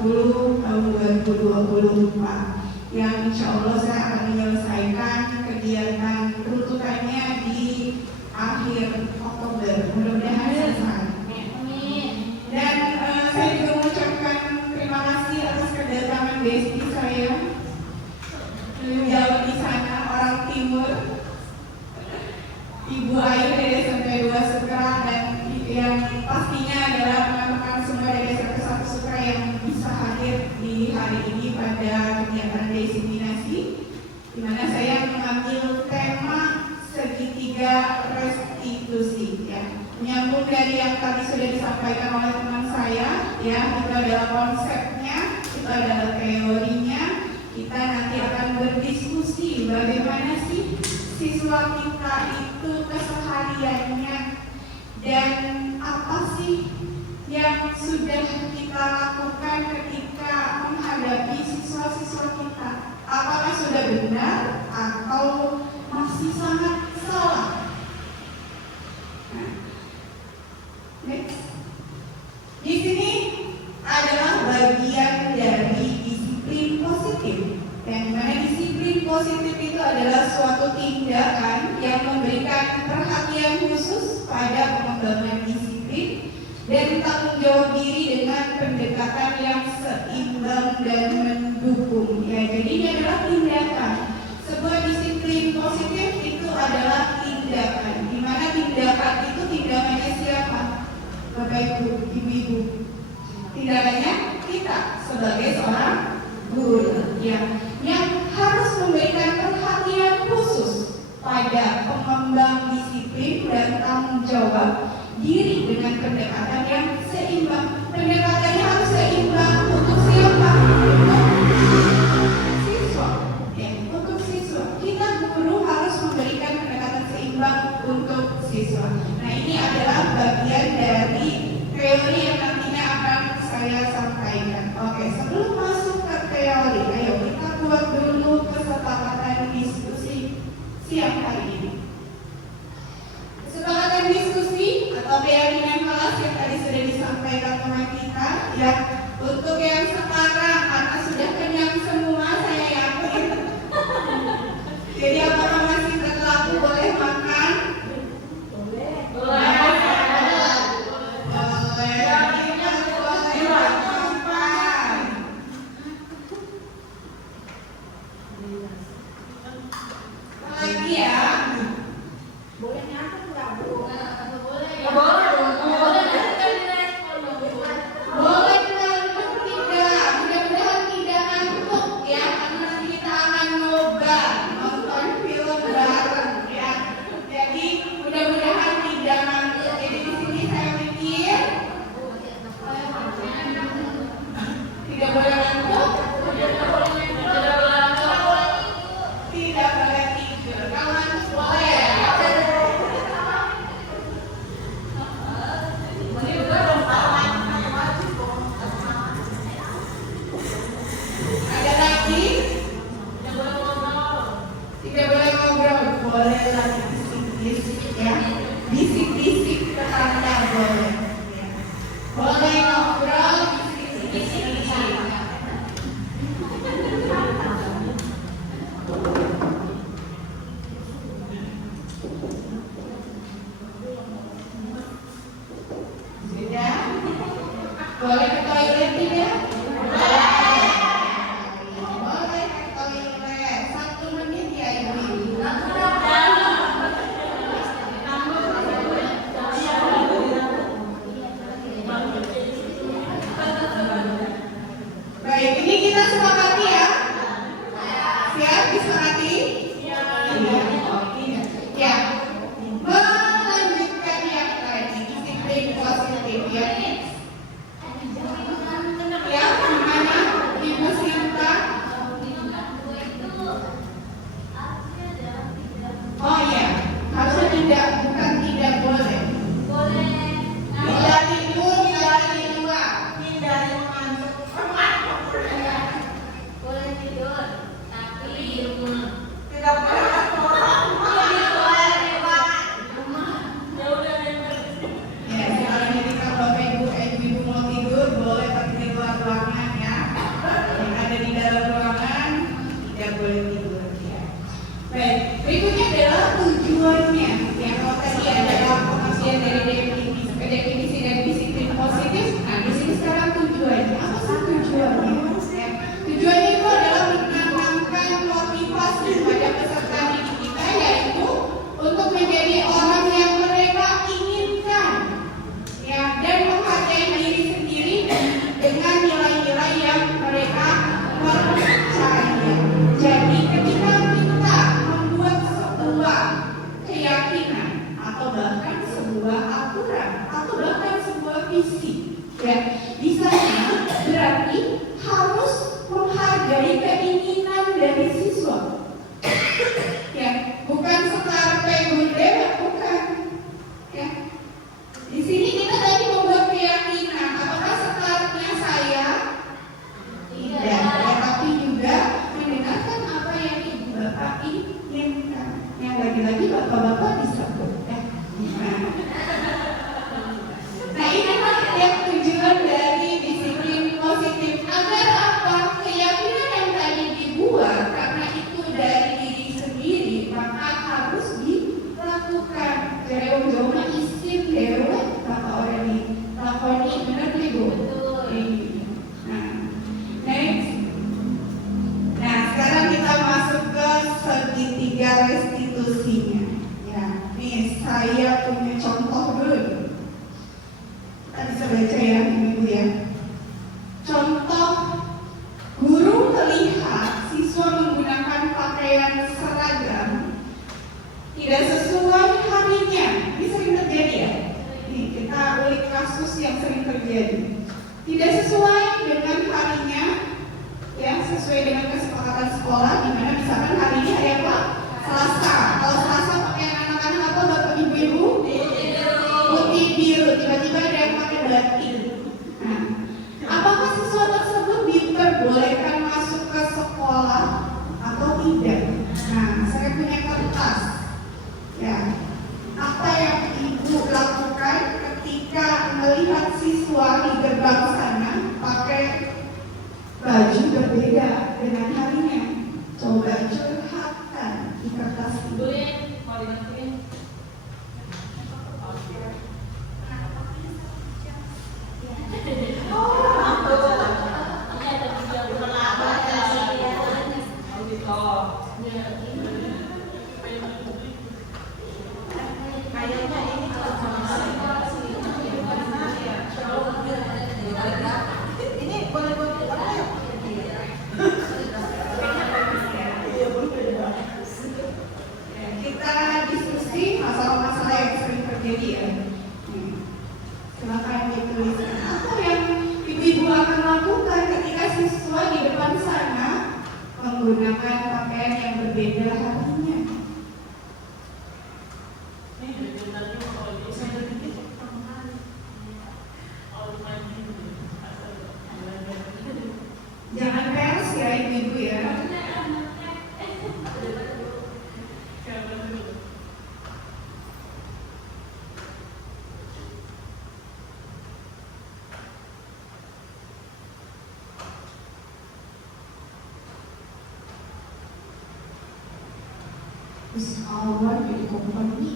10 tahun 2024 yang insya Allah saya akan menyelesaikan kegiatan peruntukannya di akhir Oktober. Mudah-mudahan selesai. Dan saya juga mengucapkan terima kasih atas kedatangan besti saya, beliau di sana orang timur, Ibu Ayu dari SMP 2 Sukra, dan yang pastinya adalah teman-teman semua dari SMP 1 Sukra yang bisa hadir di hari ini pada kegiatan diseminasi, di mana saya mengambil tema segitiga restitusi, ya. Menyambung dari yang tadi sudah disampaikan oleh teman saya, ya, itu adalah konsepnya, itu adalah teorinya. Kita nanti akan berdiskusi bagaimana sih siswa kita itu kesehariannya dan apa sih yang sudah kita lakukan ketika menghadapi siswa-siswa kita. Apakah sudah benar atau masih sangat salah? Next. Di sini adalah bagian dari disiplin positif. Yang mana disiplin positif itu adalah suatu tindakan yang memberikan perhatian khusus pada pengembangan disiplin dan tanggung jawab diri dengan pendekatan yang seimbang dan mendukung. Ya, jadi ini adalah tindakan. Sebuah disiplin positif itu adalah tindakan. Di mana tindakan itu tindakannya siapa? Bapak Ibu, Ibu-ibu. Tindakannya kita sebagai seorang guru, yang harus memberikan perhatian khusus pada pengembang disiplin dan tanggung jawab diri dengan pendekatan yang seimbang. Pendekatannya harus seimbang untuk siapa? Untuk siswa. Ya, untuk siswa. Kita guru harus memberikan pendekatan seimbang untuk siswa. Nah, ini adalah bagian dari teori yang nantinya akan saya sampaikan. Oke, sebelum masuk ke teori, ayo kita buat dulu kesepakatan diskusi siang hari ini. Kesepakatan diskusi atau keyakinan kelas yang tadi sudah disampaikan teman kita, ya, untuk yang sekarang karena sudah kenyang semua saya yakin. Jadi apakah masih berlaku boleh makan? Boleh. Lagi ya. sekolah, dimana misalkan hari ini hari apa? Selasa. Kalau Selasa pakai anak-anak apa bapak ibu-ibu? Putih biru. Tiba-tiba ada yang pakai batik. Nah, apakah siswa tersebut diperbolehkan masuk ke sekolah atau tidak? Nah, saya punya kertas. Ya, apa yang ibu lakukan ketika melihat siswa di gerbang sana pakai baju berbeda dengan harinya? Coba curhatkan di kertas itu. Kita diskusi masalah-masalah yang sering terjadi ya. Silakan dituliskan apa yang ibu-ibu akan lakukan ketika siswa di depan sana menggunakan pakaian yang berbeda harinya. Jangan pers ya ibu-ibu ya. Is our di company.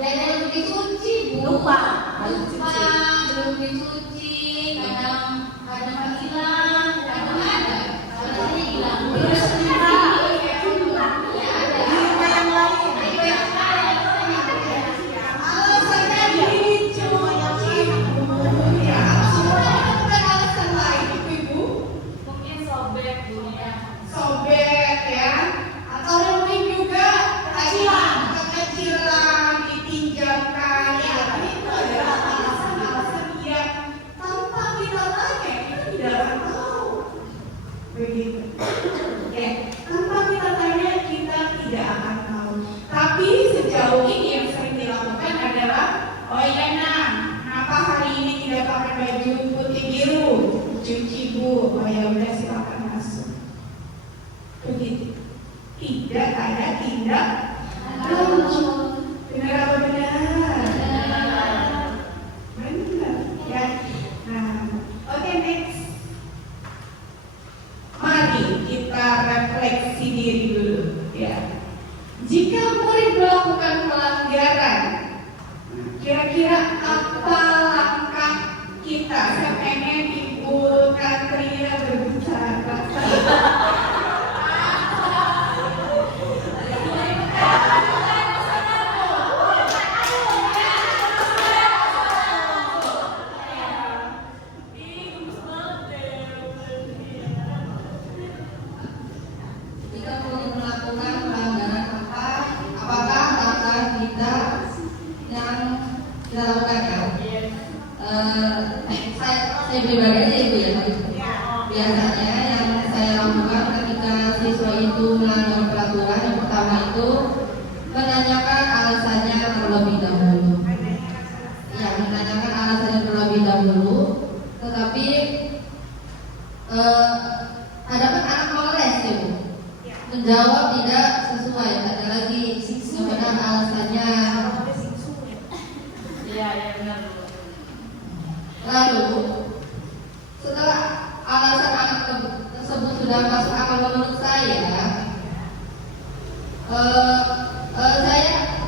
belum dicuci, Bu. Lupa, belum dicuci, kadang hilang, kadang ada. Biasanya hilang. Sobek ya, atau mungkin juga kekecilan, dipinjamkan ya, itu adalah alasan-alasan yang tanpa kita tanya kita tidak akan tahu begitu ya, tanpa kita tanya kita tidak akan tahu. Tapi sejauh ini yang sering dilakukan adalah, oh iya kenapa hari ini tidak pakai baju putih biru, cuci Bu, oh ya udah silakan masuk. Begitu. Tidak ada tindak lanjut. Benar apa benar? Benar. Ya. Nah, oke, next. Mari kita refleksi diri dulu. Ya. Jika murid melakukan pelanggaran, kira-kira apa langkah kita? Saya pengen Ibu Katrina berbicara. Saya pribadi aja Ibu ya. Biasanya yang saya lakukan ketika siswa itu melanggar peraturan, yang pertama itu menanyakan alasannya terlebih dahulu. Ya, menanyakan alasannya terlebih dahulu. Tetapi ada kan anak moles ya Bu, menjawab tidak sesuai, ada lagi sebenarnya alasannya. Iya benar. Lalu setelah alasan anak tersebut sudah masuk akal menurut saya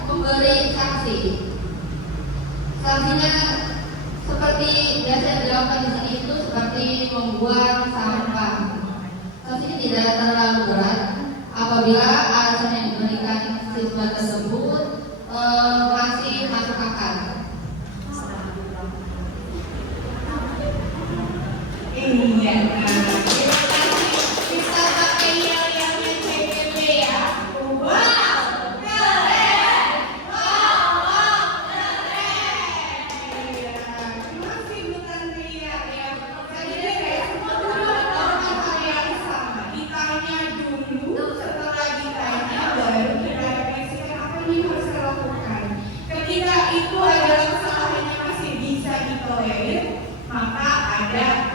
memberi sanksi. Sanksinya seperti biasa dilakukan di sini itu seperti membuang sampah. Sanksi tidak terlalu berat apabila alasan yang diberikan siswa tersebut masih masuk akal. Iya, kita pakai yang CPP ya. Wow, keren. Wow, keren. Iya, terima kasih Bu Tantria ya. Jadi kayak semua melakukan hal yang sama. Ditanya dulu, setelah ditanya baru kita refleksikan apa yang harus kita lakukan. Ketika itu adalah kesalahannya masih bisa ditolerir, maka ada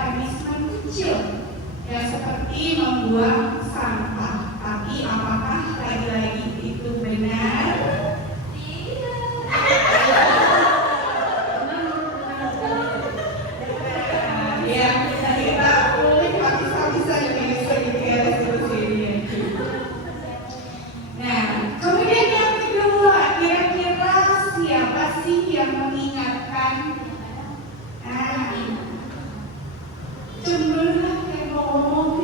ya seperti membuang sampah. Tapi apakah lagi-lagi itu benar? Tidak. Ya, kita boleh habis-habisan ini Nah, kemudian yang kedua, kira-kira siapa sih yang mengingatkan? Cemberlah yang ngomong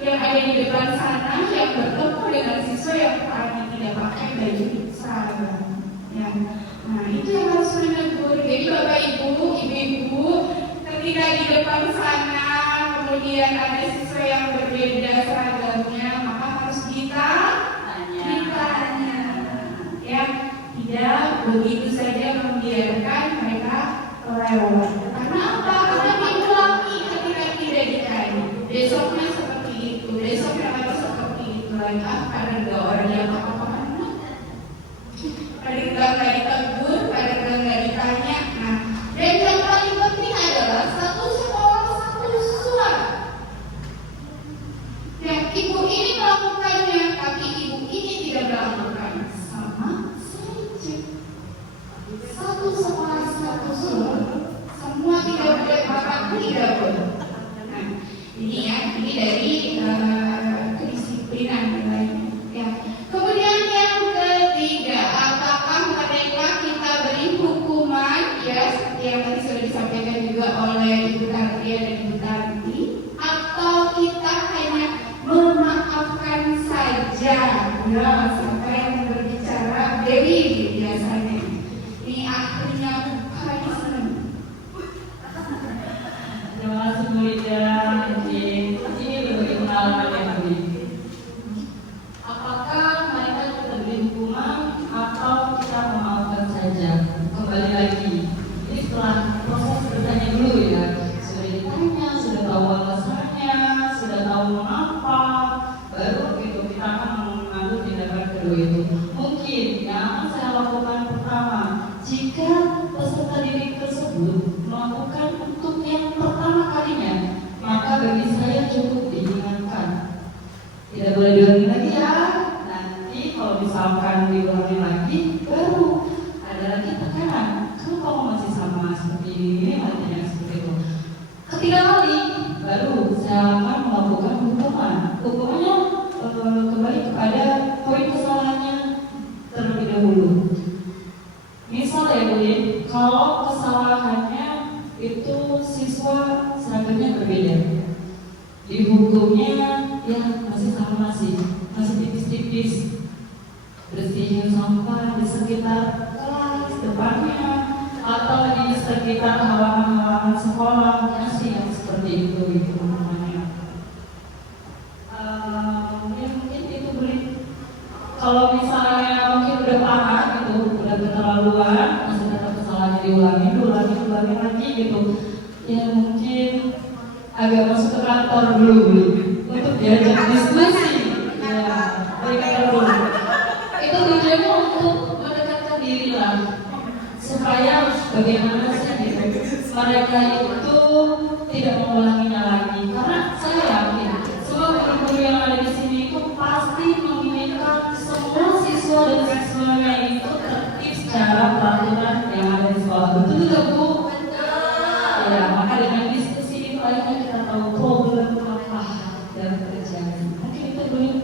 yang ada di depan sana yang bertemu dengan siswa yang tadi tidak pakai baju seragam. Ya. Nah, itu yang harus menegur. Jadi Bapak Ibu, Ibu-ibu, ketika di depan sana kemudian ada siswa yang berbeda seragamnya, maka harus ditanya. Ya, tidak begitu saja membiarkan mereka lewat. Karena apa? Karena diulangi ketika tidak ditanya. Besoknya seperti itu, besoknya lagi seperti itu lagi. Karena ada orang yang apa-apa. Kadang nggak ditegur, kadang nggak ditanya. Nah, dan yang paling penting adalah satu sekolah satu siswa. Yang ibu ini melakukannya, tapi ibu ini tidak melakukan, sama saja. Satu sekolah satu siswa, semua tidak boleh makan, tidak boleh. Nah, ini dari kedisiplinan nilainya. Ya. Kemudian yang ketiga, apakah mereka kita beri hukuman, ya seperti yang tadi sudah disampaikan juga oleh Ibu Tantria dan Ibu Tanti, atau kita hanya memaafkan saja? Ya, sampai yang berbicara Dewi biasanya. Ini akhirnya hanya senang. Terima kasih Bu Ida. Ini berbagi pengalaman yang berbeda. Apakah mereka kita beri hukuman atau kita memaafkan saja? Kembali lagi, ini setelah proses bertanya dulu ya. Sudah ditanya, sudah tahu alasannya, sudah tahu mengapa, baru gitu kita akan mengambil tindakan kedua itu. Mungkin yang akan saya lakukan pertama, jika peserta didik tersebut melakukan untuk yang pertama kalinya, maka bagi saya cukup diingatkan. Tidak boleh diulangi lagi ya. Nanti kalau misalkan diulangi lagi, baru ada lagi tekanan. Kalau kamu masih sama seperti ini, nantinya seperti itu. Ketiga kali, baru saya akan melakukan hukuman. Hukumannya kembali kepada poin kesalahannya terlebih dahulu. Misal ya Bu, kalau kesalahannya itu siswa seragamnya berbeda, dihukumnya ya masih sama, masih tipis-tipis, bersihin sampah di sekitar kelas depannya atau di sekitar halaman-halaman sekolah, masih yang seperti itu namanya. Mungkin itu boleh. Kalau misalnya mungkin udah parah gitu, udah keterlaluan, masih tetap kesalahannya diulangi lagi gitu, ya mungkin agak masuk ke kantor dulu untuk diajak diskusi. Ya, dari kantor dulu. Itu tujuannya untuk mendekatkan diri lah, supaya bagaimana sih gitu, mereka itu tidak mengulanginya lagi. Karena saya yakin semua guru-guru yang ada di sini itu pasti menginginkan semua siswa dan siswanya itu tertib secara peraturan yang ada di sekolah. Betul tidak Bu? Ya, maka dengan diskusi ini paling kita tahu problem apa yang terjadi. Mungkin itu dulu.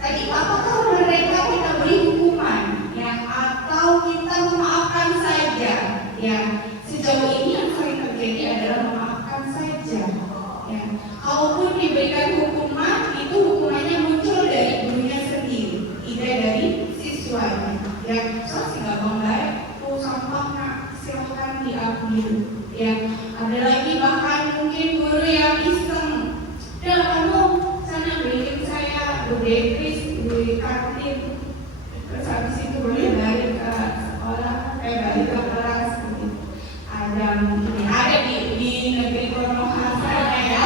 Tadi apakah mereka kita beri hukuman, ya, atau kita memaafkan saja? Ya, sejauh ini yang sering terjadi adalah memaafkan saja. Ya, kalaupun diberikan hukuman, itu hukumannya muncul dari gurunya sendiri, tidak dari siswanya. Ya, saya sih nggak mau sampahnya silahkan diambil. Ya, ada lagi bahkan mungkin guru yang iseng, udah kamu sana beliin saya budekris di kantin, terus habis itu boleh balik ke sekolah, balik ke kelas gitu. Ada mungkin ada di negeri Konoha sana ya.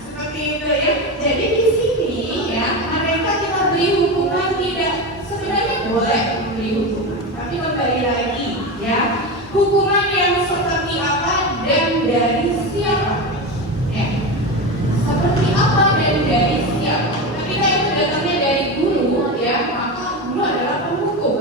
Seperti itu ya. Jadi di sini ya mereka kita beri hukuman tidak, sebenarnya boleh memberi hukuman, tapi kembali lagi ya, hukuman yang seperti apa dan dari siapa? Ya, seperti apa dan dari siapa? Ketika itu datangnya dari guru, ya maka guru adalah penghukum.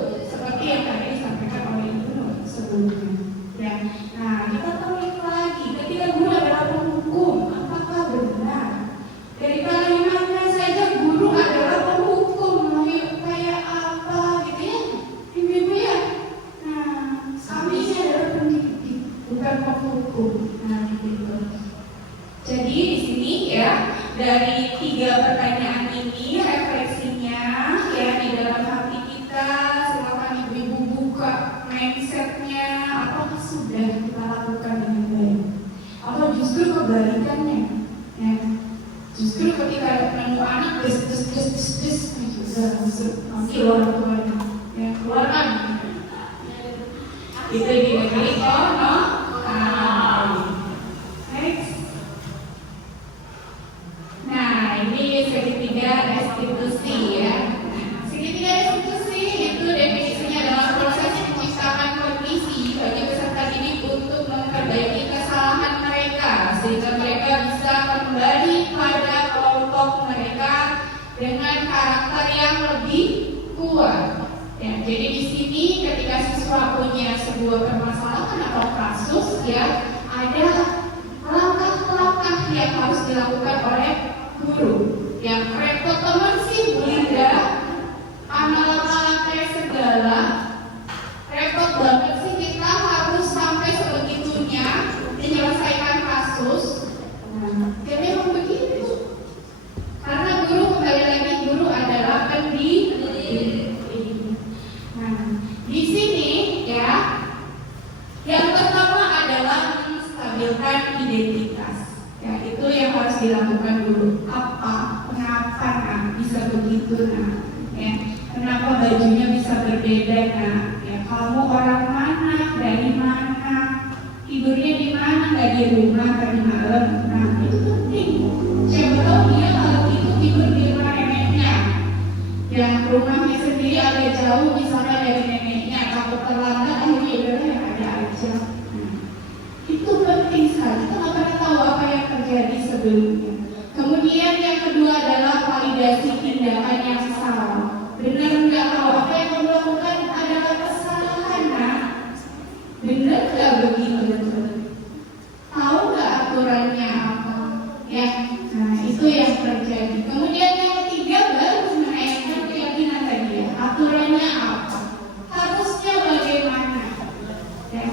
dari 3 pertanyaan ini refleksinya ya di dalam hati kita, silakan ibu-ibu buka mindsetnya, apakah sudah kita lakukan dengan baik atau justru kebalikannya ya. Justru ketika nemu anak des sudah masuk panggil orang tuanya ya, keluarkan itu di negeri next. Nah, ini segitiga restitusi ya. Nah, segitiga restitusi itu definisinya adalah proses menciptakan kondisi bagi peserta didik untuk memperbaiki kesalahan mereka sehingga mereka bisa kembali pada kelompok mereka dengan karakter yang lebih kuat. Ya, jadi di sini ketika siswa punya sebuah permasalahan atau kasus ya, ada langkah-langkah yang harus dilakukan oleh guru. Yang repot teman sih Bu Linda, analog-analognya segala, repot banget sih kita harus sampai sebegitunya menyelesaikan kasus. Ya memang begitu. Karena guru, kembali lagi, guru adalah pendidik. Nah, di sini ya, yang pertama adalah menstabilkan identitas. Ya, itu yang harus dilakukan dulu. Apa? Kenapa nak bisa begitu nak? Ya, kenapa bajunya bisa berbeda nak? Ya, kamu orang mana? Dari mana? Tidurnya di mana? Nggak di rumah tadi malam. Nah, itu penting. Siapa tahu dia kalau itu tidur di rumah neneknya. Yang rumahnya sendiri agak jauh misalnya dari neneknya. Takut terlambat, akhirnya udah yang ada aja. Itu penting sekali. Kita nggak pernah tahu apa yang terjadi sebelumnya. Kemudian yang kedua adalah validasi tindakan yang salah. Benar nggak kalau apa yang kamu lakukan adalah kesalahan, nak? Benar nggak begitu? Tahu nggak aturannya apa? Ya, nah itu yang terjadi. Kemudian yang ketiga baru menaikkan keyakinan tadi ya. Aturannya apa? Harusnya bagaimana? Ya.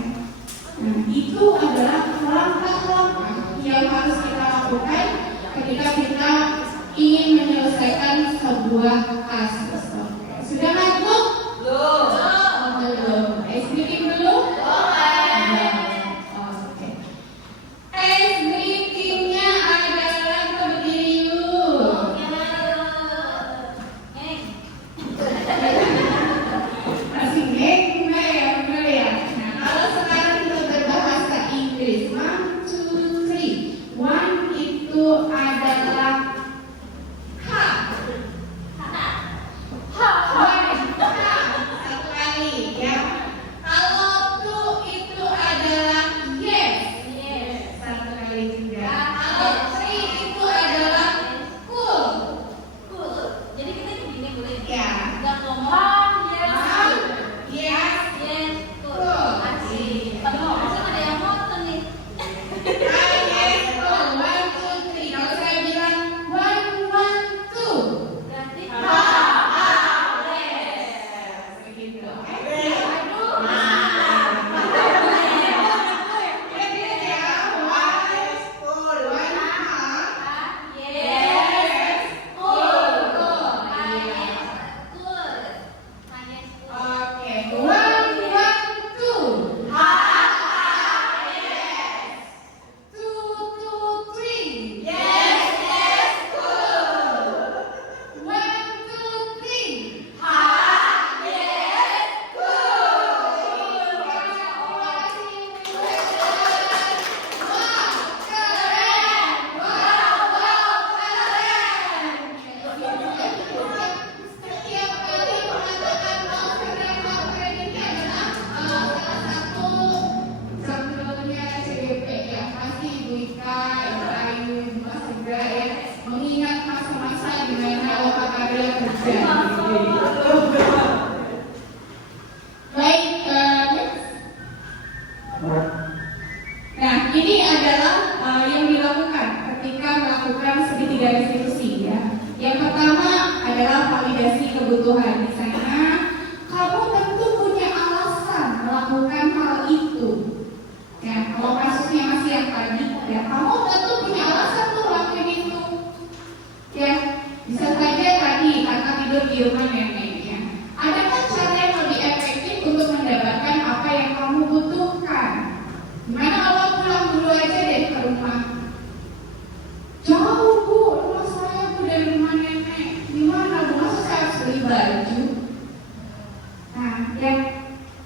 Nah, yang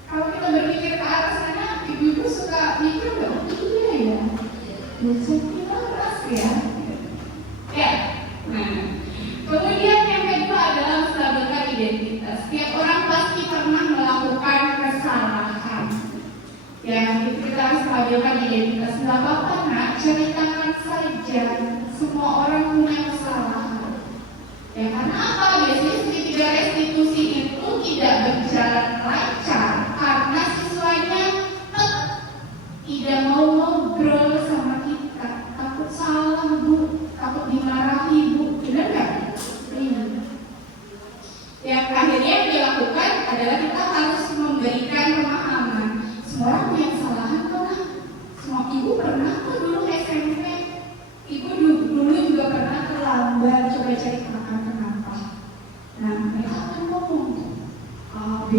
kalau kita berpikir ke arah sana, ibu-ibu suka mikir nggak? Iya ya, saya keras ya. Ya, nah, kemudian yang kedua adalah menstabilkan identitas. Setiap orang pasti pernah melakukan kesalahan. Yang kita harus stabilkan identitas. Nggak apa-apa nak, ceritakan saja. Semua orang punya kesalahan. Ya karena apa? Biasanya segitiga restitusi itu tidak berjalan lancar karena siswanya tidak mau ngobrol sama kita, takut salah bu, takut dimarahi bu, benar nggak? Yang akhirnya yang dilakukan adalah kita harus memberikan pemahaman. Semua orang punya kesalahan kok. Semua ibu pernah kok dulu SMP. Ibu dulu juga pernah terlambat, coba cari makan kenapa. Nah, mereka akan ngomong A, B,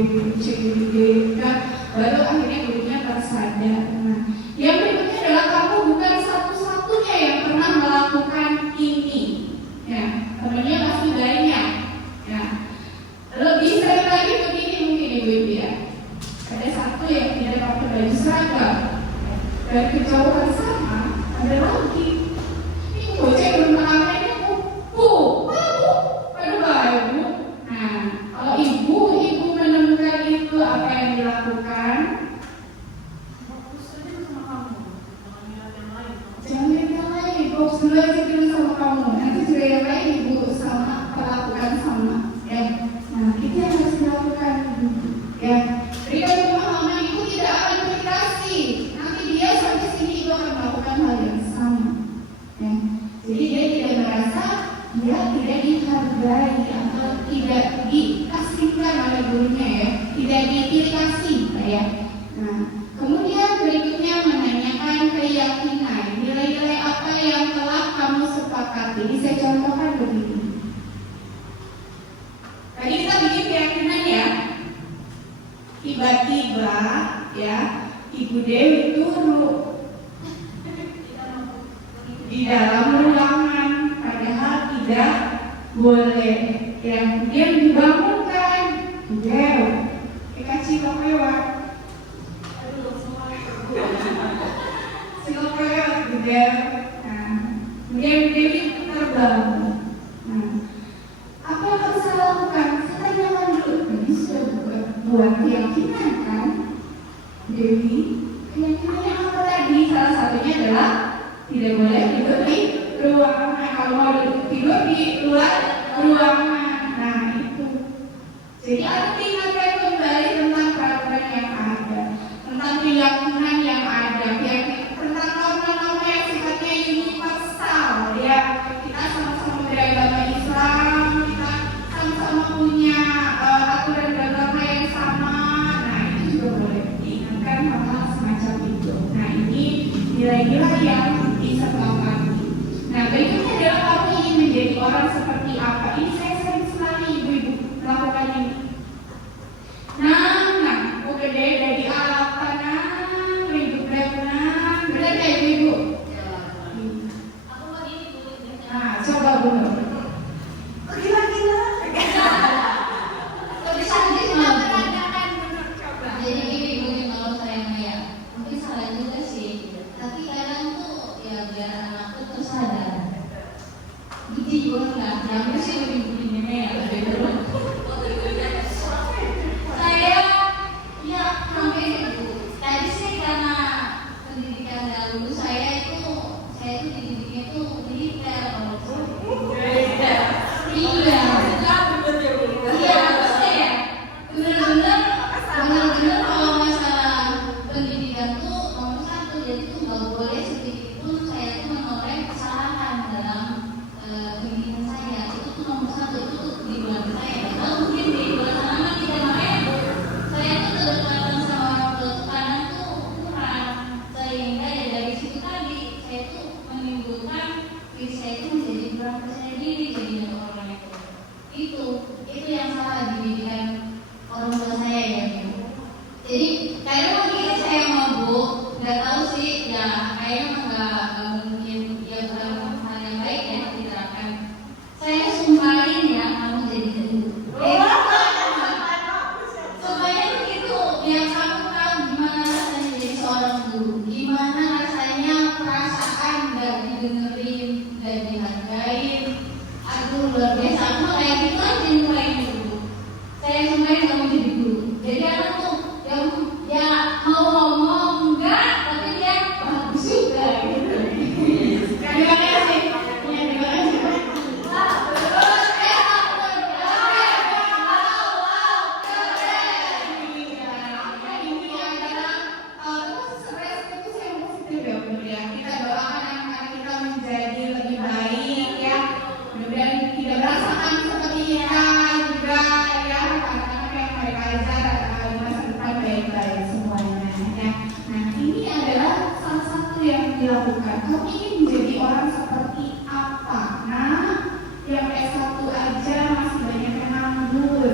C, D, nah, baru akhirnya gurunya tersadar. Nah, yang berikutnya adalah kamu bukan satu-satunya yang pernah melakukan ini. Ya, temannya pasti banyak. Ya, lebih sering lagi begini mungkin ibu-ibu ya. Ada satu yang tidak pakai baju seragam dan kejauhan sama ada lagi. Bocah belum mengalami bu, aduh ibu. Nah, kalau ibu menemukan itu apa yang dilakukan? Fokus saja sama kamu, jangan lihat yang lain. Fokus dulu aja dulu sama kamu. Nanti juga yang lain ibu sama perlakukan sama. Ya, nah itu yang harus dilakukan ibu. Ya, berikan pemahaman ibu tidak akan beriritasi. Nanti dia sampai sini ibu akan melakukan hal yang sama. Ya. Jadi dia tidak merasa dia tidak dihargai atau tidak dikasihkan oleh gurunya ya, tidak dipilih kasih ya. Nah, kemudian berikutnya menanyakan keyakinan, nilai-nilai apa yang telah kamu sepakati. Ini saya contohkan begini. Tadi kita bikin keyakinan ya. Tiba-tiba ya, Ibu Dewi turun di dalam ruangan padahal tidak boleh. Yang kemudian dibangunkan, dikasih cilok lewat, cilok lewat gitu. Nah, kemudian Dewi terbangun. Nah, apa yang harus saya lakukan? Saya tanyakan dulu. Ini sudah buat keyakinan kan, Dewi? Keyakinannya apa tadi? Salah satunya adalah tidak boleh tidur di ruangan. Kalau mau tidur di luar ruangan. Nah itu. Jadi harus diingatkan kembali tentang peraturan yang ada, tentang keyakinan yang ada, tentang norma-norma yang sifatnya universal. Ya, kita sama-sama beragama Islam, kita sama-sama punya aturan beragama yang sama. Nah itu juga boleh diingatkan hal-hal semacam itu. Nah ini nilai-nilai yang disepakati. Nah berikutnya adalah kamu ingin menjadi orang seperti apa. Ini saya sering sekali ibu-ibu melakukan ini. Nah, udah deh dari alapan, ibu benar, benar ya ibu-ibu. Aku mau gini bu. Nah, coba bu. Gila-gila. Jadi gini mungkin kalau saya Maya, mungkin salah juga sih. Tapi kadang tuh biar kamu tahu gimana rasanya jadi seorang guru, gimana rasanya perasaan nggak didengerin, nggak dihargain. Aduh luar biasa, aku kayak gitu aja mulai dulu. Saya sebenarnya nggak mau jadi guru. Jadi anak tuh yang ya mau ngomong enggak, tapi dia bagus juga gitu. Terima kasih. Ya, terima kasih. Kita doakan anak-anak kita menjadi lebih baik ya, mudah-mudahan tidak merasakan seperti kita juga ya, anak-anak yang mereka ajar di masa depan baik-baik semuanya ya. Nah ini adalah salah satu yang dilakukan. Kamu ingin menjadi orang seperti apa? Nah yang S1 aja masih banyak yang nganggur.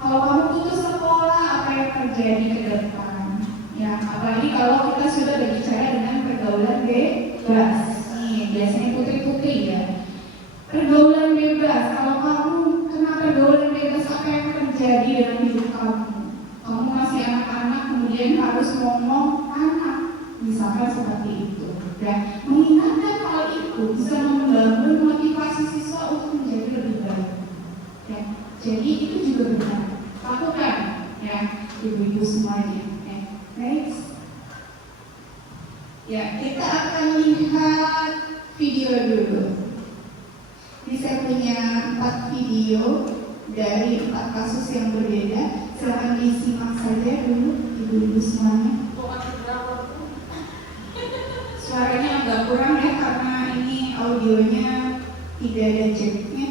Kalau kamu putus sekolah, apa yang terjadi ke depan? Ya, apalagi kalau kita sudah berbicara dengan pergaulan bebas. Nih, biasanya putri-putri ya. Pergaulan bebas, kalau kamu kena pergaulan bebas, apa yang terjadi dalam hidup kamu? Kamu masih anak-anak, kemudian harus ngomong anak, misalkan seperti itu. Dan mengingatkan hal itu bisa membangun motivasi siswa untuk menjadi lebih baik. Ya, jadi itu juga benar. Lakukan, ya, ibu-ibu semuanya. Next. Ya, kita akan lihat video dulu. Ini saya punya 4 video dari 4 kasus yang berbeda. Silahkan disimak saja dulu, ibu-ibu semuanya. Suaranya agak kurang ya, karena ini audionya tidak ada jacknya.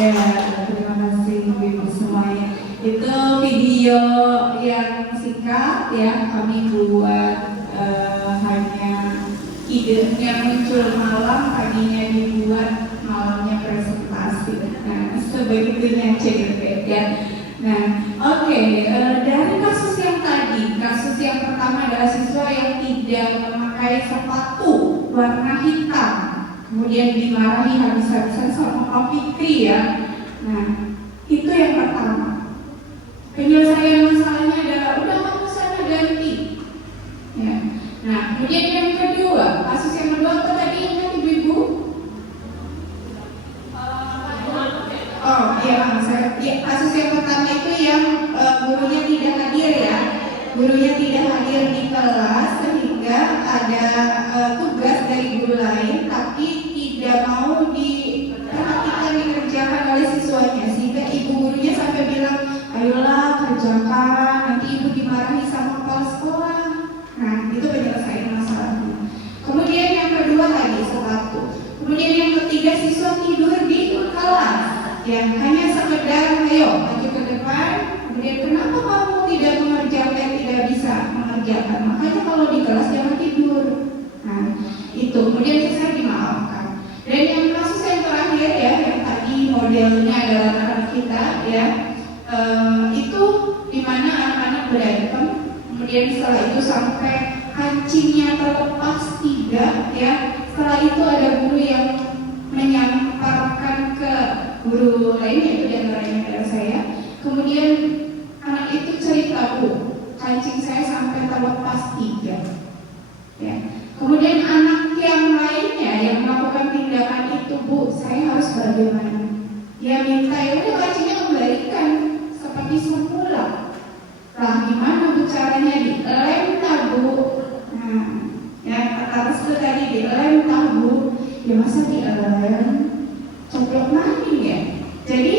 Ya, terima kasih ibu semuanya. Itu video yang singkat ya, kami buat hanya idenya muncul malam, tadinya dibuat malamnya presentasi. sebegitunya ya. Nah, oke, dari kasus yang tadi, kasus yang pertama adalah siswa yang tidak memakai sepatu warna hitam, kemudian dimarahi habis-habisan sama Pak Fikri ya. Nah, itu yang pertama. Penyelesaian masalahnya adalah udah kamu sana ganti. Ya. Nah, kemudian yang kedua, kasus yang kedua apa tadi ingat ibu-ibu? Oh iya, kasus yang pertama itu yang gurunya tidak hadir ya. Gurunya tidak hadir di kelas sehingga ada tugas dari guru lain tapi tidak mau diperhatikan dikerjakan oleh siswanya sehingga ibu gurunya sampai bilang, ayolah kerjakan, nanti ibu dimarahi sama kepala sekolah. Nah, itu penyelesaian masalahnya. Kemudian yang kedua tadi sepatu. Kemudian yang ketiga siswa tidur di kelas. Yang hanya sekedar ayo maju ke depan. Kemudian kenapa kamu tidak mengerjakan, tidak bisa mengerjakan? Makanya kalau di kelas jangan tidur. Nah, itu kemudian selesai dimaafkan. Dan yang kasus yang terakhir ya, yang tadi modelnya adalah anak kita ya. Itu dimana anak-anak berantem, kemudian setelah itu sampai kancingnya terlepas 3 ya. Setelah itu ada guru yang menyampaikan ke guru lain yaitu diantaranya adalah saya. Kemudian anak itu cerita, Bu, kancing saya sampai terlepas 3 ya. Kemudian anak yang lainnya yang melakukan tindakan itu, Bu, saya harus bagaimana? Dia minta ya udah kancingnya kembalikan seperti semula. Lah gimana Bu caranya? Dilem Bu. Nah, ya kata Restu tadi dilem Bu. Ya masa dilem? Coplok maning ya. Jadi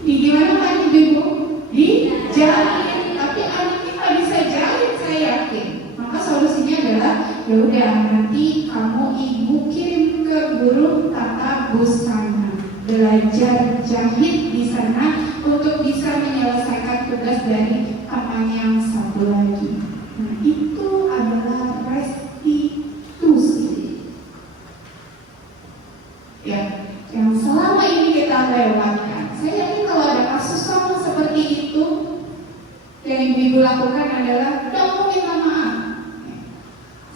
di gimana kan Ibu? Dijahit. Tapi anak kita bisa jahit saya yakin. Maka solusinya adalah ya udah nanti kamu ibu kirim ke guru tata busana, belajar jahit di sana untuk bisa menyelesaikan tugas dari temannya yang satu lagi. Nah, itu adalah restitusi ya, yang selama ini kita lewatkan. Saya yakin kalau ada kasus sama seperti itu, yang ibu lakukan adalah udah mau minta maaf.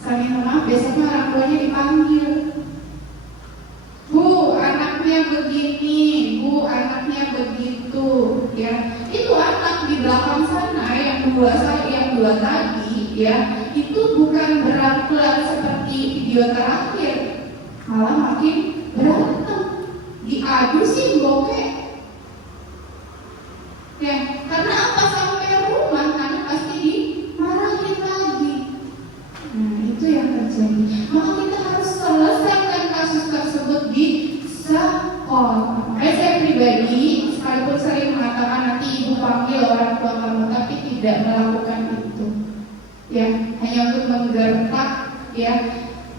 Saya minta maaf, besoknya orang tuanya dipanggil. Bu, anaknya begini, Bu, anaknya begitu, ya. Itu anak di belakang sana yang dua tadi, ya. Itu bukan berlaku seperti video terakhir, malah makin berantem, diadu sih bokeh. Ya, karena apa sampai rumah anak pasti dimarahin lagi. Nah, itu yang terjadi. Maka kita harus selesaikan kasus tersebut di sekolah. Saya pribadi, sekalipun sering mengatakan nanti ibu panggil orang tua kamu, tapi tidak melakukan itu. Ya, hanya untuk menggertak, ya,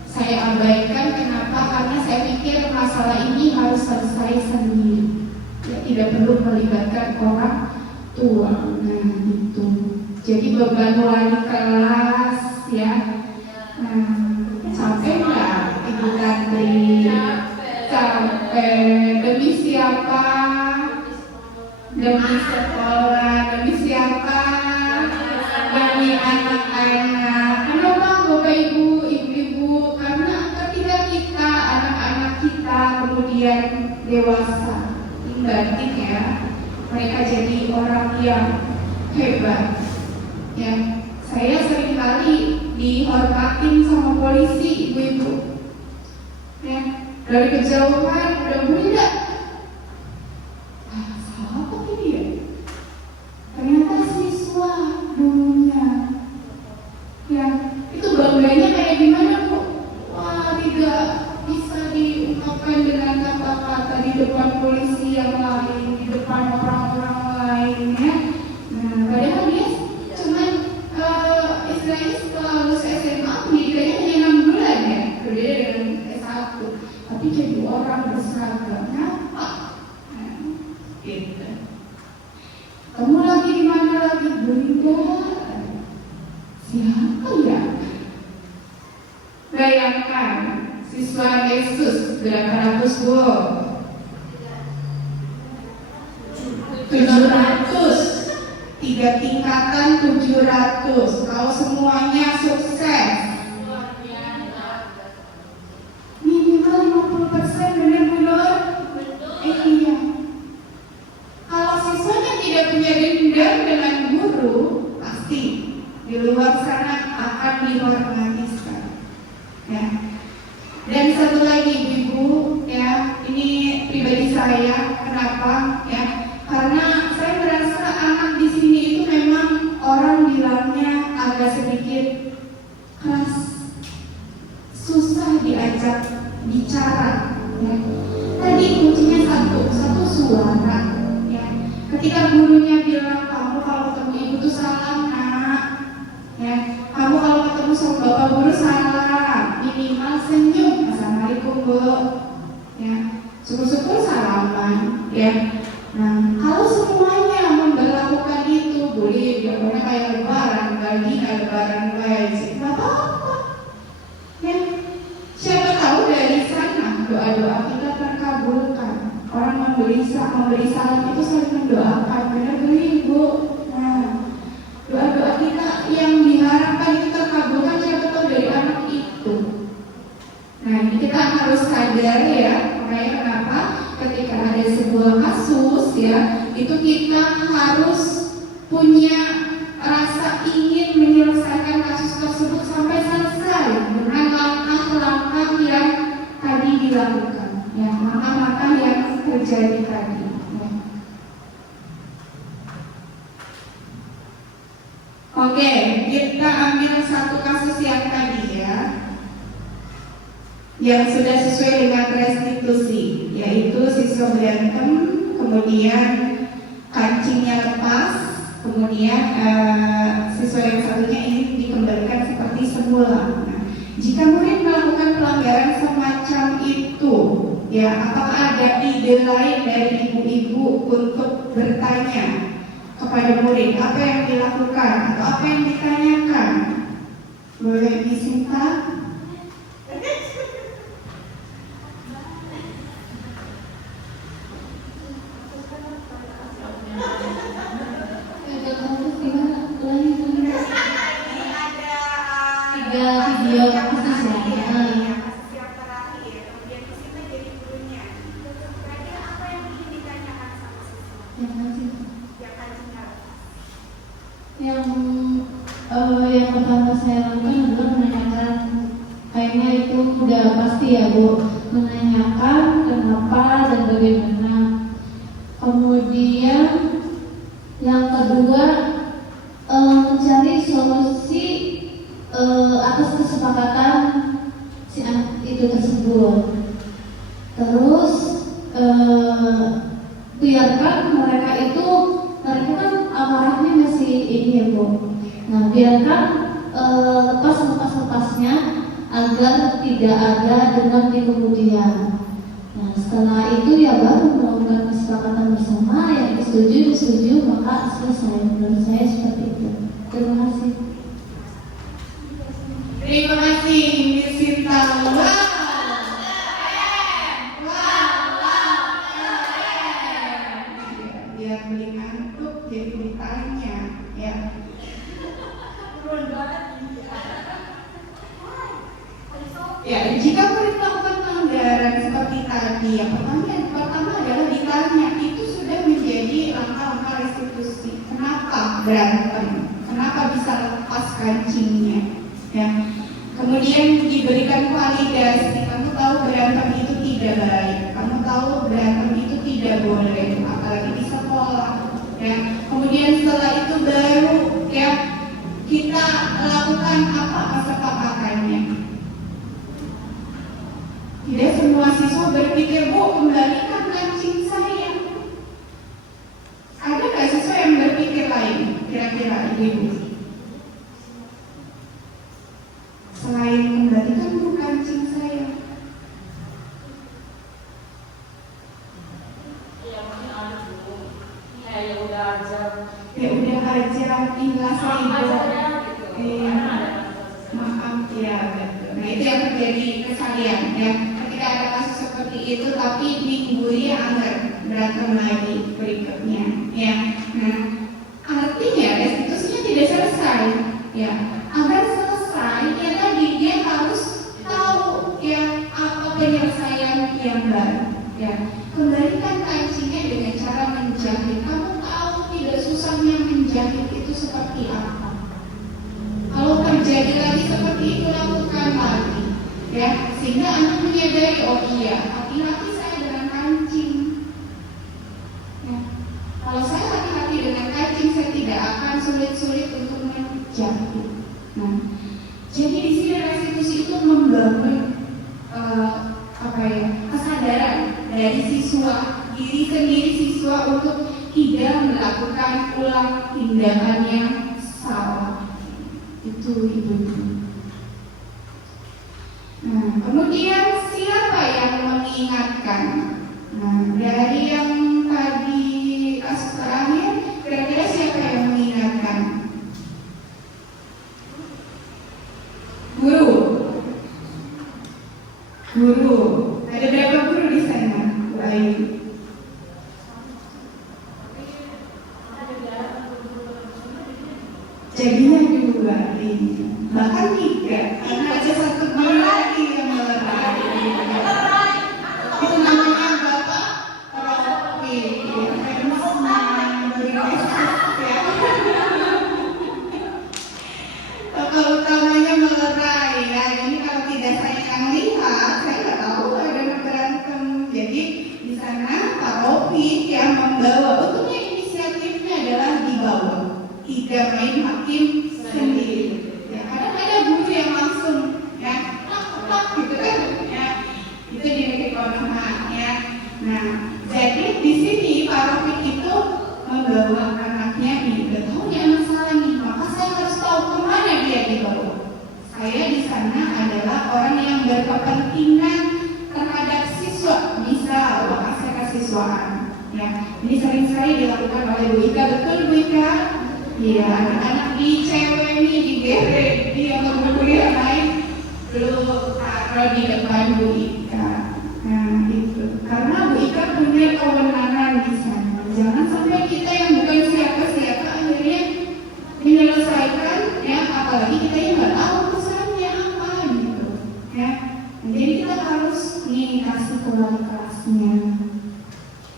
saya abaikan. Kenapa? Karena saya pikir masalah ini harus selesai sendiri. Ya, tidak perlu melibatkan orang tua. Nah, itu. Jadi beban wali kelas, ya. Nah, sampai nggak Ibu Tantri? Sampai demi siapa? Demi sekolah, demi siapa? Demi anak-anak. Kenapa Bapak Ibu, Ibu-ibu? Karena ketika kita, anak-anak kita kemudian dewasa, batin ya, mereka jadi orang yang hebat. Ya, saya seringkali dihormatin sama polisi, ibu-ibu. Ya, dari kejauhan udah bunda. Salah apa ini ya? Ternyata siswa dulunya. Ya, itu bangganya kayak gimana Bu? Wah, tidak bisa diungkapkan dengan kata-kata di depan polisi yang lain, di depan orang-orang lain ya. Nah, padahal dia cuman istilahnya setelah lulus SMA pendidikannya hanya 6 bulan ya, berbeda dengan S1. Tapi jadi orang berseragam, apa? Nah, gitu. Kamu lagi di mana lagi? Bunda? Siapa ya? Bayangkan siswa Yesus berapa ratus Bu? 700. 3 tingkatan 700. Kalau semuanya sukses, minimal 50%, benar Bu Nur? Iya. Kalau siswanya tidak punya dendam dengan guru, pasti di luar sana akan dihormati sekali. Ya. Dan satu lagi Ibu, ya, ini pribadi saya, kenapa? Ya, karena saya merasa anak di sini itu memang orang bilangnya agak sedikit keras, susah diajak bicara. Ya. Tadi kuncinya satu suara. Ya. Ketika gurunya bilang kamu kalau ketemu ibu tuh salam nak, ya, kamu kalau ketemu sama bapak guru salam, minimal senyum, assalamualaikum bu, ya, syukur-syukur salaman, ya. Nah, kalau semuanya memperlakukan itu, boleh biarpun kayak lebaran, lagi lebaran lagi, nggak apa-apa. Ya, siapa tahu dari sana doa-doa kita terkabulkan. Orang memberi salam itu saling mendoakan, benar Bu Ibu. Nah, doa-doa kita yang diharapkan itu terkabulkan, siapa tahu dari anak itu. Nah, ini kita harus sadar ya, makanya kenapa ketika ada sebuah kasus ya, itu kita harus punya rasa ingin menyelesaikan kasus tersebut sampai selesai dengan langkah-langkah yang tadi dilakukan, ya, langkah-langkah yang terjadi tadi. Ya. Oke, kita ambil satu kasus yang tadi ya, yang sudah sesuai dengan restitusi, yaitu siswa berantem, kemudian kancingnya lepas, kemudian siswa yang satunya ingin dikembalikan seperti semula. Nah, jika murid melakukan pelanggaran semacam itu, ya, apakah ada ide lain dari ibu-ibu untuk bertanya kepada murid apa yang dilakukan atau apa yang ditanyakan? Boleh disingkat? Video kasus ya. Yang pertama saya lakukan adalah menanyakan, kayaknya itu udah pasti ya Bu, menanyakan kenapa dan bagaimana. Kemudian yang kedua mencari solusi atas kesepakatan si anak itu tersebut. Terus biarkan mereka kan amarahnya masih ini ya Bu. Nah, biarkan lepas-lepasnya agar tidak ada dendam di kemudian. Nah, setelah itu ya baru melakukan kesepakatan bersama, yang disetujui, maka selesai. Menurut saya seperti itu. Terima kasih. Terima kasih Miss Sinta. Biar beli ngantuk jadi ditanya ya. Ya, jika murid melakukan pelanggaran seperti tadi, yang pertama adalah ditanya, itu sudah menjadi langkah-langkah restitusi. Kenapa berantem? Kenapa bisa lepas kancingnya? Ya. Kemudian diberikan validasi. Kamu tahu berantem itu tidak baik. Kamu tahu berantem itu tidak boleh, apalagi di sekolah. Ya. Kemudian setelah itu baru ya kita lakukan apa kesepakatannya. Tidak semua siswa berpikir, Bu, kembalikan kancing saya. Ada nggak siswa yang berpikir lain? Kira-kira ibu? Selain kembalikan Bu kancing saya. Ya mungkin ada dulu. Ya udah aja. Ya udah aja, ikhlas ibu. Gitu. Maaf ya, betul. Nah itu yang terjadi kesalahan ya. Ketika ada kasus seperti itu, tapi diguri anggar. berantem lagi berikutnya, ya. Nah, artinya restitusinya tidak selesai, ya. Agar selesai, ya tadi dia harus tahu, ya, apa penyelesaian yang baru, ya. Kembalikan kancingnya dengan cara menjahit. Kamu tahu tidak susahnya menjahit itu seperti apa. Kalau terjadi lagi seperti itu, lakukan lagi, ya, sehingga anak menyadari, oh iya, hati-hati saya dengan kancing. Ya. Kalau saya hati-hati dengan kancing, saya tidak akan sulit-sulit untuk menjahit. Nah, jadi di sini restitusi itu membangun kesadaran dari siswa, diri sendiri siswa untuk tidak melakukan ulang tindakan yang salah. Itu Ibu. Nah, kemudian siapa yang mengingatkan? Nah, dari yang tadi kasus terakhir, kira-kira siapa yang mengingatkan? Guru. Guru. Ada berapa guru di sana, Bu Ayu? Jadinya 2, bahkan 3, karena ada 1 guru lagi yang melerai. Itu namanya Bapak Rofi, Bapak utamanya melerai, ya. Ini kalau tidak saya yang lihat, saya nggak tahu ada berantem. Jadi di sana Pak Rofi yang membawa, betulnya inisiatifnya adalah dibawa, tidak main hakim sendiri. Ya, kadang ada guru yang langsung, ya, tak gitu kan, ya, itu di negeri Konoha, ya. Nah, jadi di sini Pak Rofi itu membawa anaknya ini, betul ya masalah nih, maka saya harus tahu kemana dia dibawa. Saya di sana adalah orang yang berkepentingan terhadap siswa, misal lokasi kesiswaan, ya. Ini sering sekali dilakukan oleh Bu Ika, betul Bu Ika? Iya, anak-anak di cewek ini di GR, dia guru yang lain belum taruh di depan Bu Ika. Nah, itu karena Bu Ika punya kewenangan di sana. Jangan sampai kita yang bukan siapa-siapa akhirnya menyelesaikan, ya, apalagi kita yang nggak tahu pesannya apa gitu, ya. Jadi kita harus nih kasih kualitasnya.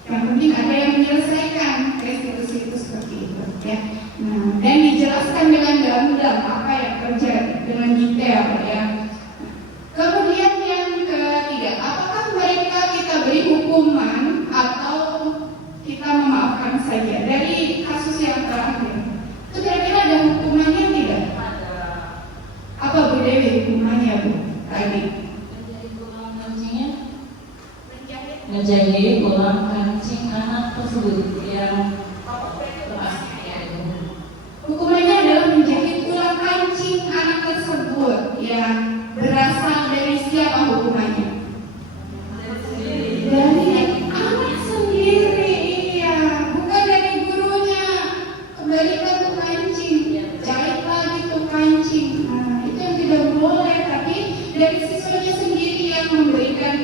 Yang penting ada yang menyelesaikan restitusi itu seperti itu, ya. Nah, dan dijelaskan dengan gamblang apa yang terjadi dengan detail, ya. Kemudian yang ketiga, apakah mereka kita beri hukuman atau kita memaafkan saja? Dari kasus yang terakhir, itu kira-kira ada hukumannya tidak? Apa Bu Dewi hukumannya, Bu? Tadi menjahit ulang kancing anak tersebut yang hukumannya adalah menjahit ulang kancing anak tersebut, yang berasal dari siapa hukumannya? Dari anak sendiri, iya, bukan dari gurunya. Kembalikan tuh kancing, jahit lagi tuh kancing. Nah, itu yang tidak boleh, tapi dari siswanya sendiri yang memberikan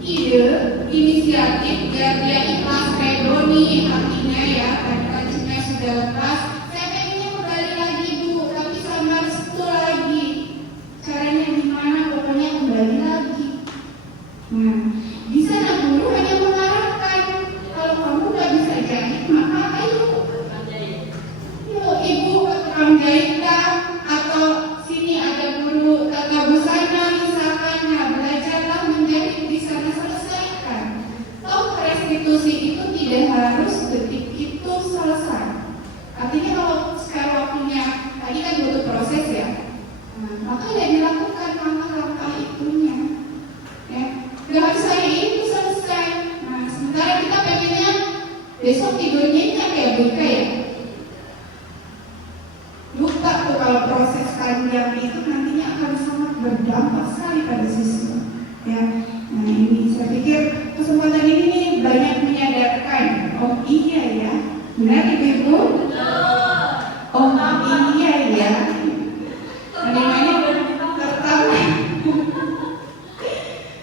ide, inisiatif, biar dia ikhlas kayak Doni hatinya, ya, dan kancingnya sudah lepas. Saya pengennya kembali lagi Bu, tapi sama restu lagi. Caranya gimana? Pokoknya kembali lagi. Nah, di sana guru hanya mengarahkan, kalau kamu nggak bisa jahit, maka ayo, yuk Ibu ke tukang jahitlah, atau sini ada guru tata busana misalkan, nah belajarlah menjahit di sana, selesaikan. Toh restitusi itu tidak harus detik itu selesai. Artinya kalau sekarang waktunya, tadi kan butuh proses, ya. Nah, maka ya dilakukan langkah-langkah itunya, ya. Gak harus hari ini selesai. Nah, sementara kita pengennya besok tidurnya ini kayak buka, ya. Lupa tuh kalau proses panjang itu nantinya akan sangat berdampak sekali pada siswa, ya. Nah, ini saya pikir kesempatan ini nih banyak menyadarkan. Oh iya ya, benar Ibu? Oh iya ya. Namanya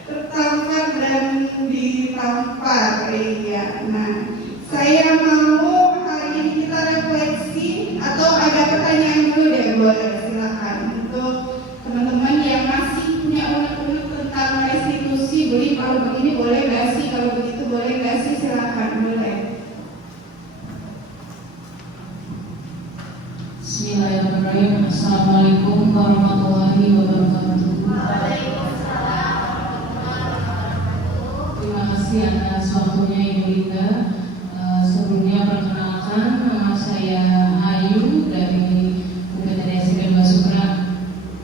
tertampar dan ditampar, iya. ya. Nah, saya mau hari ini kita refleksi atau ada pertanyaan dulu deh, boleh silakan untuk teman-teman yang masih punya unek-unek tentang restitusi. Boleh kalau begini boleh nggak sih, kalau begitu boleh nggak sih, silakan boleh. Bismillahirrahmanirrahim. Assalamualaikum warahmatullahi wabarakatuh. Terima kasih atas waktunya Ibu Linda. Sebelumnya perkenalkan, nama saya Ayu dari UPTN SMP Basura.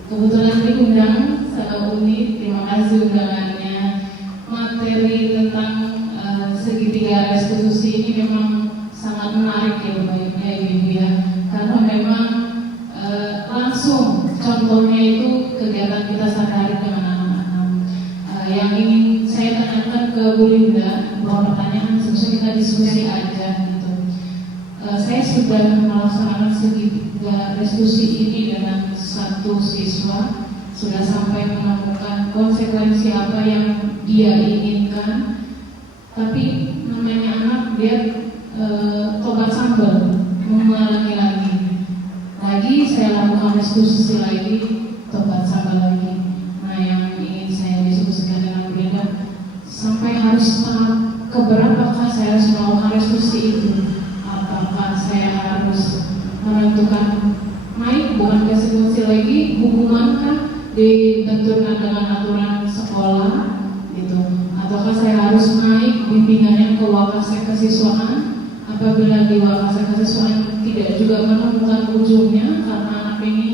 Kebetulan diundang sama Uni, terima kasih undangannya. Materi tentang segitiga restitusi ini memang sangat menarik ya Bapak Ibu ya, karena memang langsung contohnya itu kegiatan kita sehari-hari dengan anak-anak. Yang ingin saya tanyakan ke Bu Linda, bahwa pertanyaan sebenarnya kita diskusi aja gitu. Saya sudah melaksanakan segitiga restitusi ini dengan satu siswa, sudah sampai menemukan konsekuensi apa yang dia inginkan, tapi namanya anak dia tobat sambal, mengulangi lagi. Lagi saya lakukan restitusi lagi, tobat sambal lagi. Nah, yang ingin saya diskusikan dengan Bu Linda, sampai harus keberapakah saya harus melakukan restitusi itu? Apakah saya harus menentukan naik bukan restitusi lagi, hukuman kan dibenturkan dengan aturan sekolah gitu, ataukah saya harus naik bimbingannya ke wakasek kesiswaan? Apabila di wakasek kesiswaan tidak juga menemukan ujungnya karena anak ini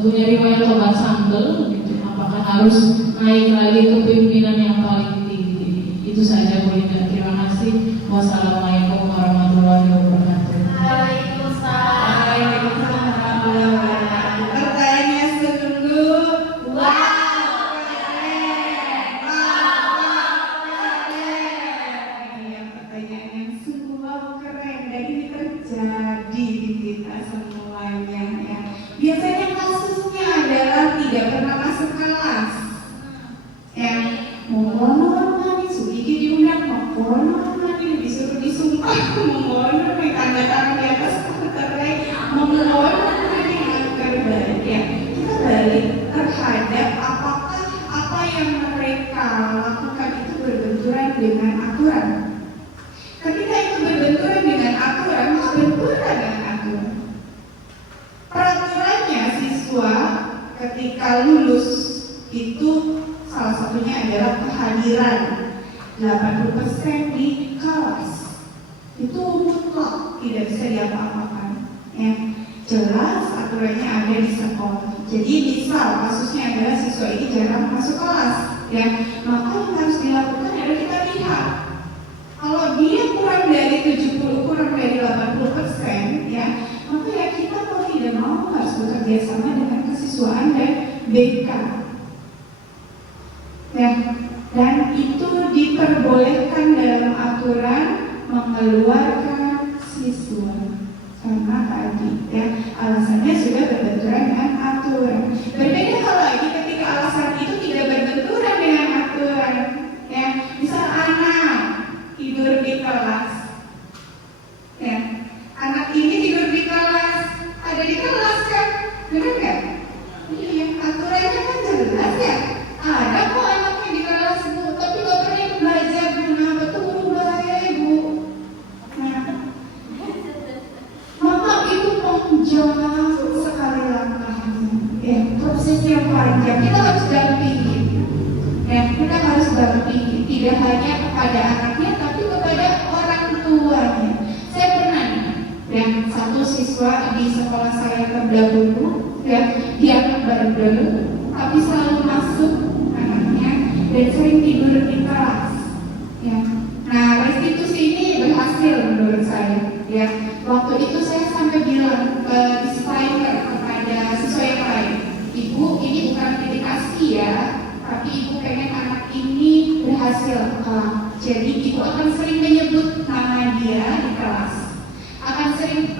punya riwayat tobat sambal gitu, apakah harus naik lagi ke pimpinan yang paling tinggi? Itu saja Bu Linda. Terima kasih. Wassalamualaikum warahmatullahi wabarakatuh. Waalaikumsalam warahmatullahi wabarakatuh. Pertanyaan seluruh, wow, keren. Pertanyaan yang sungguh wow, keren, dan ini terjadi di kita semuanya ya. Biasanya kasusnya adalah tidak pernah masuk kelas. Yang mohon mani, sugigi diundang, mohon mani, disuruh disumpah, mohon mani, tanda tangan di atas terkait, mohon mani, terbaik ya. Kita balik terhadap apakah apa yang mereka lakukan itu berbenturan dengan aturan. Ketika itu berbenturan dengan aturan, berbenturan dengan aturan. Peraturannya siswa ketika lulus itu salah satunya adalah kehadiran 80% di kelas. Itu mutlak, tidak bisa diapa-apakan ya. Jelas aturannya ada di sekolah. Jadi misal kasusnya adalah siswa ini jarang masuk kelas ya, maka yang harus dilakukan adalah kita lihat kalau dia kurang dari 70, kurang dari 80% ya, maka ya kita mau tidak mau harus bekerja sama dengan kesiswaan dan BK ya. Dan itu diperbolehkan dalam aturan mengeluarkan siswa karena tadi ya alasannya sudah berbenturan dengan aturan. Berbeda hal lagi ketika alasan itu tidak berbenturan dengan aturan ya. Misal anak tidur di kelas ya, anak ini tidur di kelas, ada di kelas kan, benar nggak? Iya, aturannya kan jelas ya. Ada kok anaknya di kelas Bu, tapi gak pernah belajar. Kenapa tuh guru bahaya Ibu? Nah, maka itu panjang sekali langkahnya ya, prosesnya panjang. Kita harus dampingi ya, kita harus dampingi tidak hanya kepada anaknya tapi kepada orang tuanya. Saya pernah ya, satu siswa di sekolah saya terdahulu ya, dia baru tapi selalu masuk anaknya dan sering tidur di kelas ya. Nah, restitusi ini berhasil menurut saya ya. Waktu itu saya sampai bilang disclaimer kepada siswa yang lain, Ibu ini bukan dedikasi ya, tapi Ibu pengen anak ini berhasil kelak. Jadi Ibu akan sering menyebut nama dia di kelas, akan sering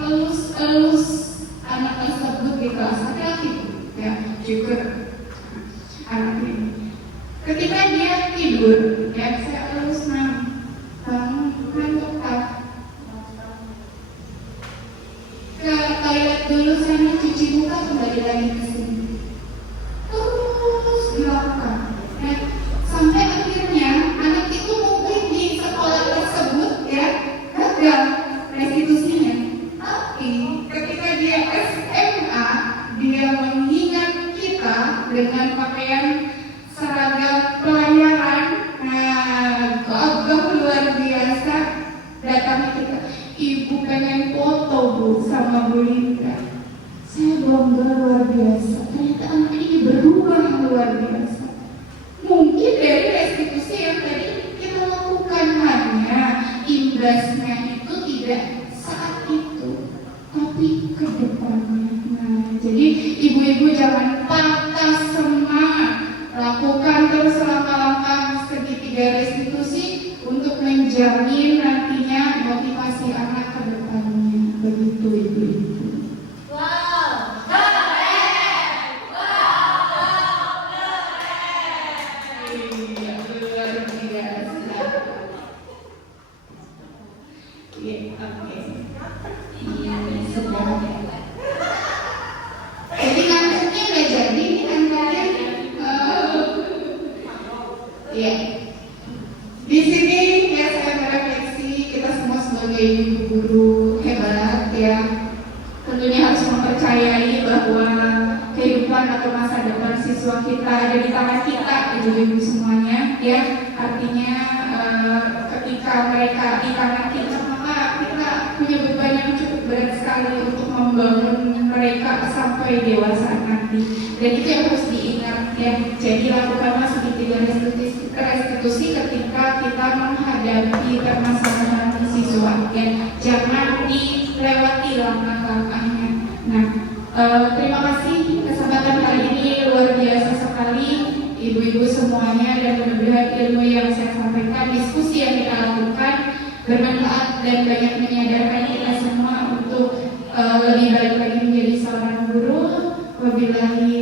elus anak tersebut di kelas, hati-hati ya, juga anak ini. Ketika dia tidur, ya saya elus nama, bangun lagi ke sini, terus dilakukan. Nah, sampai akhirnya anak itu mungkin di sekolah tersebut ya gagal restitusinya, tapi ketika dia SMA dia mengingat kita dengan pakaian seragam pelayaran. Nah, gagah luar biasa, datang kita, ibu pengen foto bu sama Bu Linda. Saya bangga luar biasa, ternyata anak ini berubah luar biasa. Mungkin dari restitusi yang tadi kita lakukan, hanya imbasnya itu tidak saat itu, tapi ke depannya. Nah, jadi ibu-ibu jangan patah semangat, lakukan terus langkah-langkah segitiga restitusi untuk menjamin nantinya motivasi anak ke depannya. Begitu ibu-ibu. Iya, luar biasa. Iya, oke. Iya, sudah. Jadi ngantuknya nggak jadi nih antara. Iya. Di sini ya saya merefleksi, kita semua sebagai ibu guru hebat ya, tentunya harus mempercayai bahwa kehidupan atau masa depan siswa kita ada di tangan kita, ibu-ibu semuanya ya. Artinya ketika mereka di tangan kita, maka kita punya beban yang cukup berat sekali untuk membangun mereka sampai dewasa nanti. Dan itu yang harus diingat ya. Jadi lakukanlah segitiga restitusi ketika kita menghadapi permasalahan siswa ya. Jangan dilewati langkah-langkahnya. Nah, terima kasih kesempatan hari ini luar biasa sekali ibu-ibu semuanya, dan mudah-mudahan ilmu yang saya sampaikan, diskusi yang kita lakukan bermanfaat dan banyak menyadarkan kita semua untuk lebih baik lagi menjadi seorang guru. Wabillahi